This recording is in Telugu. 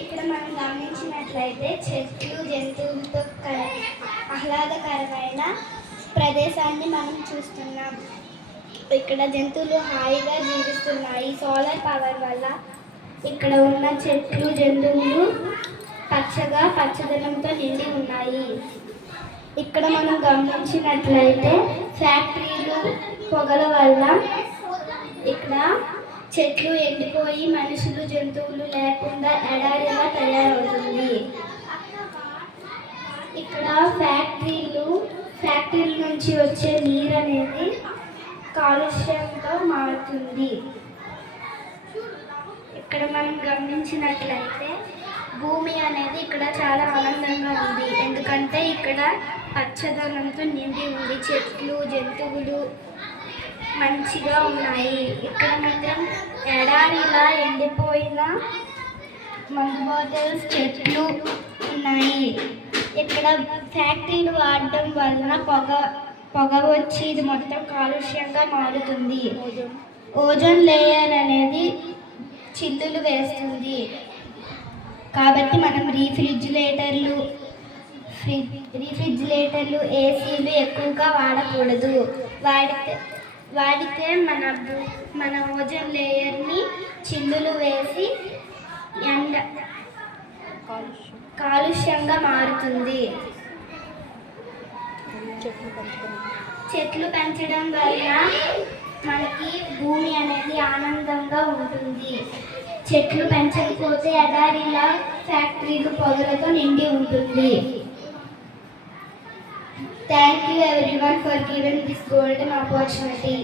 ఇక్కడ మనం గమనించినట్లయితే చెట్లు జంతువులతో ఆహ్లాదకరమైన ప్రదేశాన్ని మనం చూస్తున్నాం. ఇక్కడ జంతువులు హాయిగా జీవిస్తున్నాయి. సోలార్ పవర్ వల్ల ఇక్కడ ఉన్న చెట్లు జంతువులు పచ్చదనంతో నిండి ఉన్నాయి. ఇక్కడ మనం గమనించినట్లయితే ఫ్యాక్టరీలు పొగల వల్ల ఇక్కడ చెట్లు ఎండిపోయి మనుషులు జంతువులు లేకుండా ఎడారిలా తయారవుతుంది. ఇక్కడ ఫ్యాక్టరీల నుంచి వచ్చే నీరు అనేది కాలుష్యంతో మారుతుంది. ఇక్కడ మనం గమనించినట్లయితే భూమి అనేది ఇక్కడ చాలా ఆనందంగా ఉంది. ఎందుకంటే ఇక్కడ పచ్చదనంతో నిండి ఉంది. చెట్లు జంతువులు మంచిగా ఉన్నాయి. ఇక్కడ మాత్రం ఎడారిలా ఎండిపోయిన మందు బాటిల్స్ చెట్లు ఉన్నాయి. ఇక్కడ ఫ్యాక్టరీలు వాడడం వలన పొగ వచ్చి ఇది మొత్తం కాలుష్యంగా మారుతుంది. ఓజోన్ లేయర్ అనేది చిల్లులు వేస్తుంది. కాబట్టి మనం రీఫ్రిజిరేటర్లు ఏసీలు ఎక్కువగా వాడకూడదు. వాడితే మన ఓజోన్ లేయర్ని చిల్లులు వేసి కాలుష్యంగా మారుతుంది. చెట్లు పెంచడం వల్ల మనకి భూమి అనేది ఆనందంగా ఉంటుంది. చెట్లు పెంచకపోతే ఎడారిలా ఫ్యాక్టరీలు పొగలతో నిండి ఉంటుంది. Thank you everyone for giving this golden opportunity.